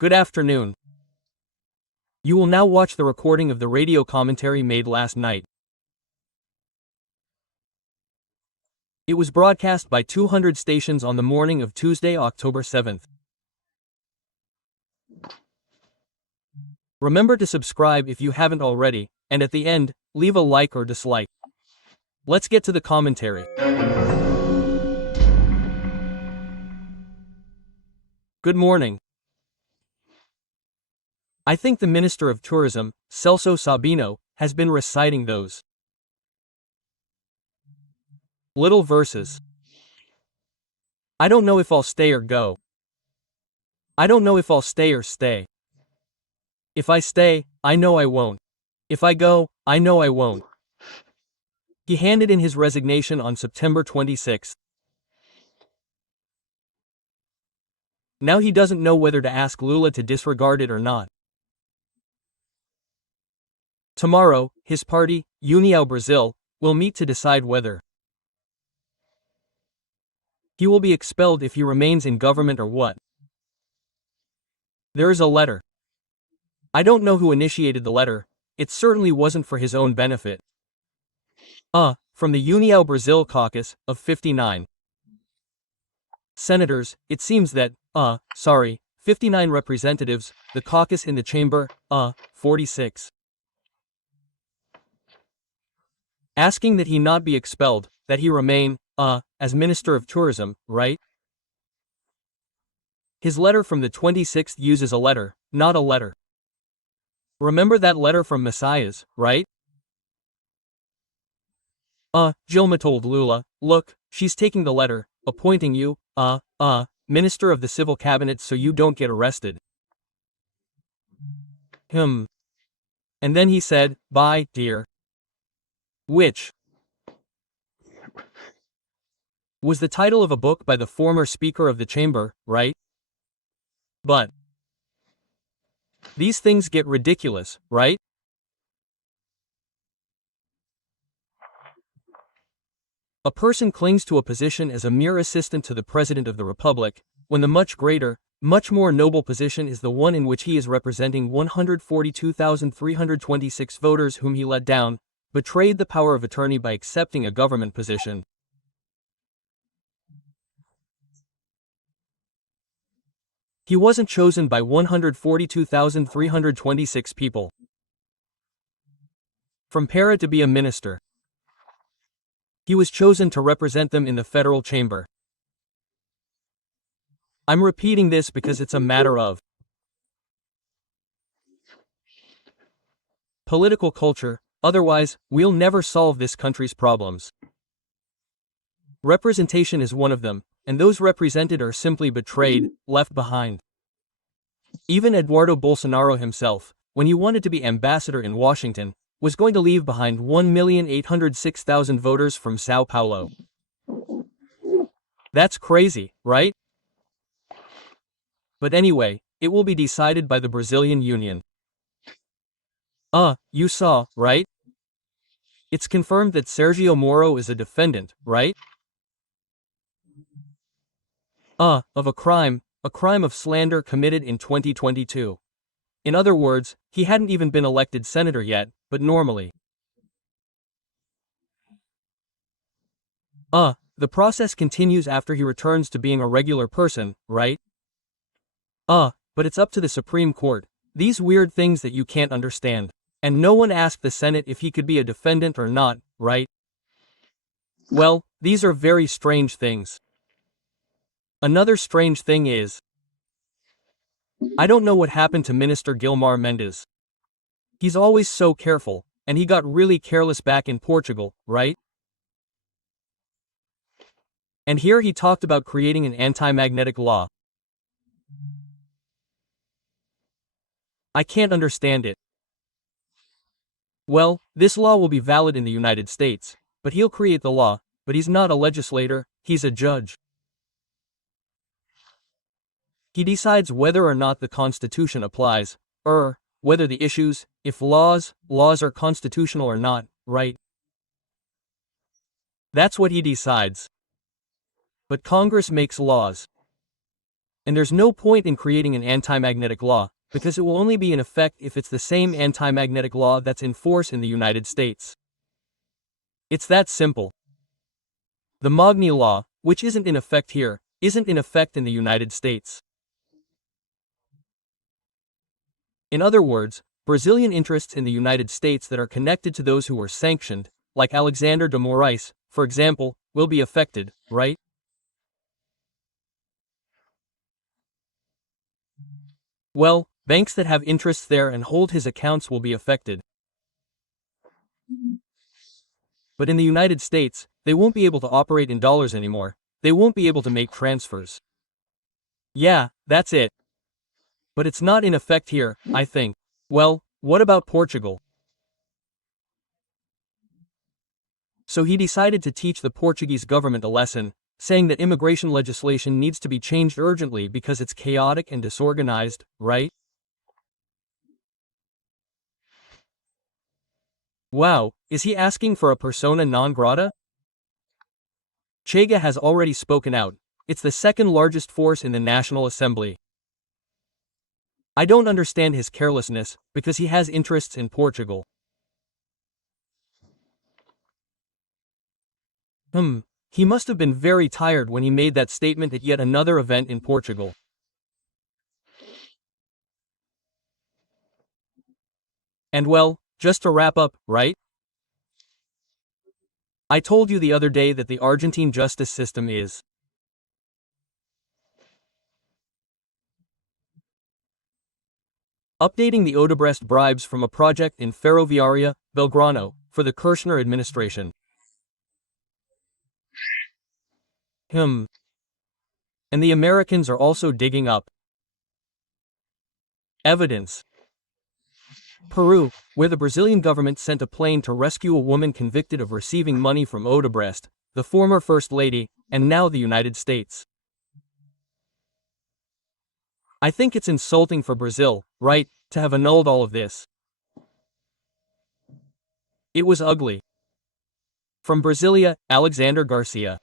Good afternoon. You will now watch the recording of the radio commentary made last night. It was broadcast by 200 stations on the morning of Tuesday, October 7th. Remember to subscribe if you haven't already, and at the end, leave a like or dislike. Let's get to the commentary. Good morning. I think the Minister of Tourism, Celso Sabino, has been reciting those little verses. I don't know if I'll stay or go. I don't know if I'll stay or stay. If I stay, I know I won't. If I go, I know I won't. He handed in his resignation on September 26. Now he doesn't know whether to ask Lula to disregard it or not. Tomorrow, his party, União Brasil, will meet to decide whether he will be expelled if he remains in government or what. There is a letter. I don't know who initiated the letter. It certainly wasn't for his own benefit. From the União Brasil caucus, of 59 senators, it seems that, 59 representatives, the caucus in the chamber, 46. Asking that he not be expelled, that he remain, as Minister of Tourism, right? His letter from the 26th uses a letter, not a letter. Remember that letter from Messias, right? Dilma told Lula, look, she's taking the letter, appointing you, Minister of the Civil Cabinet so you don't get arrested. And then he said, bye, dear. Which was the title of a book by the former Speaker of the Chamber, right? But these things get ridiculous, right? A person clings to a position as a mere assistant to the President of the Republic, when the much greater, much more noble position is the one in which he is representing 142,326 voters whom he let down, betrayed the power of attorney by accepting a government position. He wasn't chosen by 142,326 people from Para to be a minister. He was chosen to represent them in the federal chamber. I'm repeating this because it's a matter of political culture, otherwise, we'll never solve this country's problems. Representation is one of them, and those represented are simply betrayed, left behind. Even Eduardo Bolsonaro himself, when he wanted to be ambassador in Washington, was going to leave behind 1,806,000 voters from Sao Paulo. That's crazy, right? But anyway, it will be decided by the Brazilian Union. You saw, right? It's confirmed that Sergio Moro is a defendant, right? Of a crime of slander committed in 2022. In other words, he hadn't even been elected senator yet, but normally. The process continues after he returns to being a regular person, right? But it's up to the Supreme Court, these weird things that you can't understand. And no one asked the Senate if he could be a defendant or not, right? Well, these are very strange things. Another strange thing is, I don't know what happened to Minister Gilmar Mendes. He's always so careful, and he got really careless back in Portugal, right? And here he talked about creating an anti-magnetic law. I can't understand it. Well, this law will be valid in the United States, but he'll create the law, but he's not a legislator, he's a judge. He decides whether or not the Constitution applies, or whether the issues, if laws are constitutional or not, right? That's what he decides. But Congress makes laws. And there's no point in creating an anti-magnetic law, because it will only be in effect if it's the same anti-magnetic law that's in force in the United States. It's that simple. The Magni Law, which isn't in effect here, isn't in effect in the United States. In other words, Brazilian interests in the United States that are connected to those who were sanctioned, like Alexandre de Moraes, for example, will be affected, right? Well, banks that have interests there and hold his accounts will be affected. But in the United States, they won't be able to operate in dollars anymore. They won't be able to make transfers. Yeah, that's it. But it's not in effect here, I think. Well, what about Portugal? So he decided to teach the Portuguese government a lesson, saying that immigration legislation needs to be changed urgently because it's chaotic and disorganized, right? Wow, is he asking for a persona non grata? Chega has already spoken out. It's the second largest force in the National Assembly. I don't understand his carelessness, because he has interests in Portugal. He must have been very tired when he made that statement at yet another event in Portugal. And well, just to wrap up, right? I told you the other day that the Argentine justice system is updating the Odebrecht bribes from a project in Ferroviaria, Belgrano, for the Kirchner administration. And the Americans are also digging up evidence. Peru, where the Brazilian government sent a plane to rescue a woman convicted of receiving money from Odebrecht, the former First Lady, and now the United States. I think it's insulting for Brazil, right, to have annulled all of this. It was ugly. From Brasilia, Alexandre Garcia.